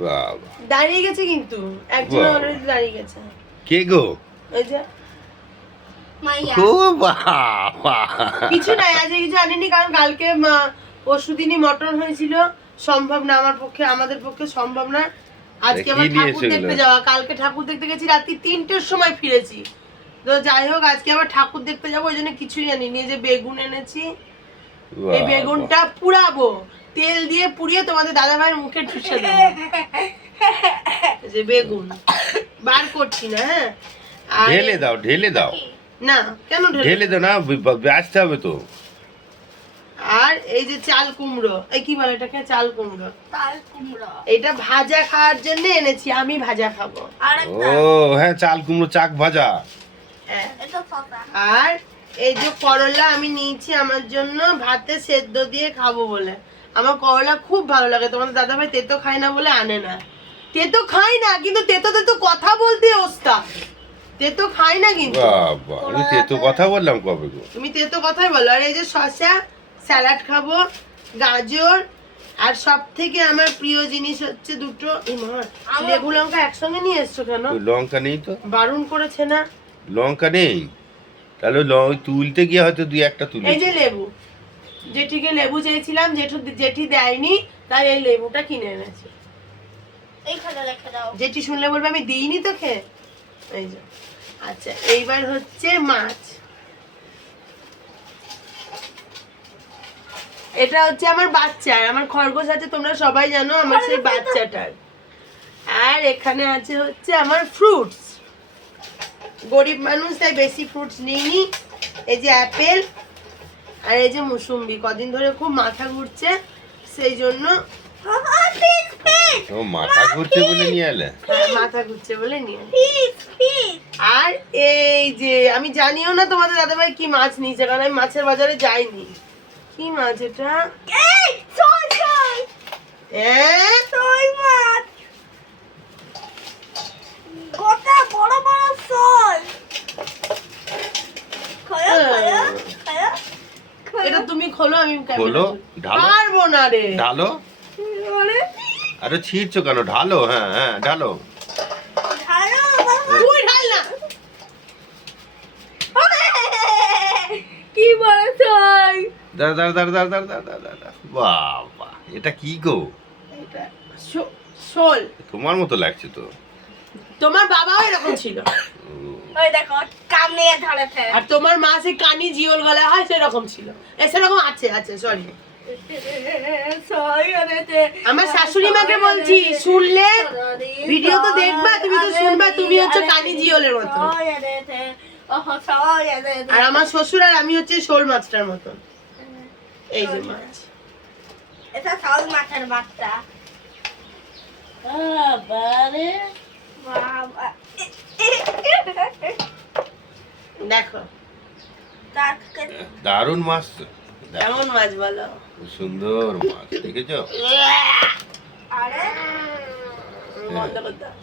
বাবা, দাঁড়িয়ে গেছে কিন্তু একজন বাবা। অলরেডি দাঁড়িয়ে গেছে। কে গো? ওই যে মাইয়া। ও বাবা, কিছু নাই, আজকে কিছু আনিনি, কারণ কালকে পরশুদিনই মটন হয়েছিল, সম্ভব না আমার পক্ষে, আমাদের পক্ষে সম্ভব না আজকে কি আবার নিয়ে ঠাকুর এসেছো দেখতে এগুলো? যাওয়া। কালকে ঠাকুর দেখতে গেছি রাত্রি 3টের সময় ফিরেছি। তো যাই হোক, আজকে আবার ঠাকুর দেখতে যাবো, ওই জন্য কিছুই আনিনি। এই যে বেগুন এনেছি, এই বাবা। বেগুনটা পুড়াবো, তেল দিয়ে পুড়িয়ে তোমাদের দাদা ভাইয়ের মুখে ঠুসে দেবো। এই যে বেগুন বার করছি না, হ্যাঁ। আর ঢেলে দাও, ঢেলে দাও, না, কেন ঢেলে? ঢেলে দাও না, আসতে হবে তো। আর এই যে চাল কুমড়ো, এই কি বলে এটাকে, চাল কুমড়ো, তাল কুমড়া। এটা ভাজা খাওয়ার জন্য এনেছি, আমি ভাজা খাবো। আরেকটা। ও হ্যাঁ, চাল কুমড়ো চাক ভাজা। হ্যাঁ। এটা শসা। আর এই যে করলা আমি নিয়েছি আমার জন্য ভাতে সেদ্ধ দিয়ে খাবো বলে। আমার করলা খুব ভালো লাগে, তোমাদের দাদা ভাই তেতো খায় না বলে আনে না। তেতো খাই না, কিন্তু তেতো তেতো কথা বলতে ওস্তা, তেতো খাই না কিন্তু। বাবা, আমি তেতো কথা বললাম কবে গো? তুমি তেতো কথাই বলো। আর এই যে শসা, স্যালাড খাবো, গাজর, আর সব থেকে আমার প্রিয় জিনিস হচ্ছে দুটো, লেবু লঙ্কা একসঙ্গে নিয়ে এসছো কেন? ওই লঙ্কা নেই তো, বারণ করেছে না? লঙ্কা নেই, তাহলে ওই তুলতে গিয়ে হয়তো দুই একটা তুলে। এই যে লেবু, জেঠিকে লেবু চেয়েছিলাম, জেঠি দেয়নি, তাই এই লেবুটা কিনে এনেছি। এইখানে রেখে দাও। জেঠি শুনলে বলবে আমি দিইনি তোকে। এই যে, আচ্ছা এইবার হচ্ছে মাছ। এটা হচ্ছে আমার বাচ্চার, আমার খরগোশ আছে তোমরা সবাই জানো, আমার সেই বাচ্চাটার। আর এখানে আছে হচ্ছে আমার ফ্রুটস, গরিব মানুষ তাই বেশি ফ্রুটস নিইনি। এই যে অ্যাপেল, আর এই যে মুসুম্বি, কদিন ধরে খুব মাথা ঘুরছে সেই জন্য। ও মাথা ঘুরছে বলে নিয়ে এলে? হ্যাঁ, মাথা ঘুরছে বলে নিয়ে। Piece piece. আর এই যে আমি জানিও না তোমাদের দাদাভাই কি মাছ নিয়েছে, কারণ আমি মাছের বাজারে যাইনি। কি মাছ এটা? এই সই সই। হ্যাঁ, সই মাছ। গোটা বড় বড় সই। খায়া খায়া খায়া। এটা তুমি খোলো, আমি খোলো, ঢালো। পারবো না রে। ঢালো। আরে আরে ছিঁড়ছো কেন? ঢালো, হ্যাঁ হ্যাঁ ঢালো। ধারো তুই ঢাল না। কি বড় সই। দাঁড়া দাঁড়া দাঁড়া দাঁড়া দাঁড়া দাঁড়া দাঁড়া দাঁড়া। বাবা, এটা কি গো? এটা শোল। তোমার মতো লাগছে তো। তোমার বাবাও এরকম ছিল, ওই দেখো কান নিয়ে ধরেছে। আর তোমার মা সে কানি জিওল গলা হয় সেরকম ছিল। সেরকম আছে, আছে, সরি। সই হয়েছে। আমার শাশুড়ি মাকে বলছি, শুনলে ভিডিও তো দেখবা, তুমি তো শুনবা, তুমি হচ্ছে কানি জিওলের মতো। সই হয়েছে। ওহ সই হয়েছে। আর আমার শ্বশুর আর আমি হচ্ছে শোল মাছটার মতন। এই যে মাছ, এটা সই মাছের বাচ্চা। বাবারে বাবা। দেখো দারুণ মাছ তো। দেখো, কেমন মাছ বলো। খুব সুন্দর মাছ, দেখেছো? আরে বন্ধ করতে হবে।